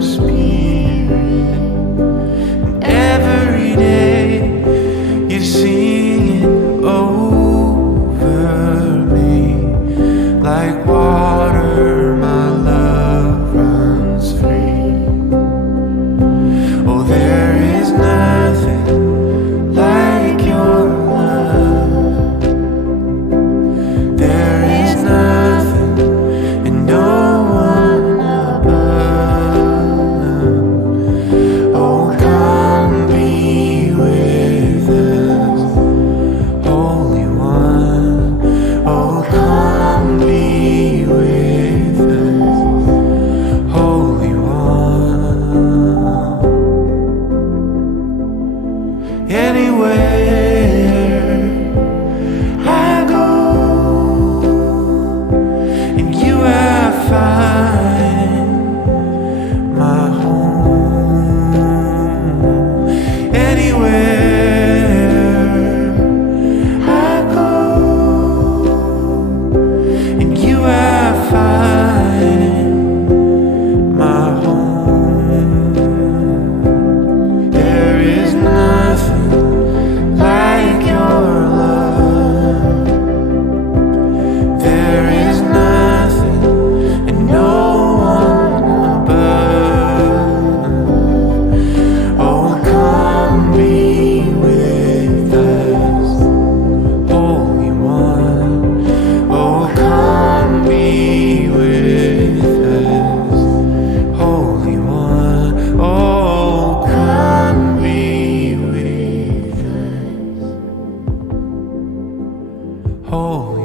your spirit. And every day you sing it over me. Like water, my love runs free. Oh, there is nothing like your love. There is nothing and no one above. Oh, come be with us, Holy One. Oh, come be with us, Holy One. Anywhere I go, and you I find my home. Anywhere I go, and you I find my home. There is nothing like your love. There is nothing and no one above. Oh, come be with us, Holy One. Oh, come be with us, Holy One. Oh, come be with us, Holy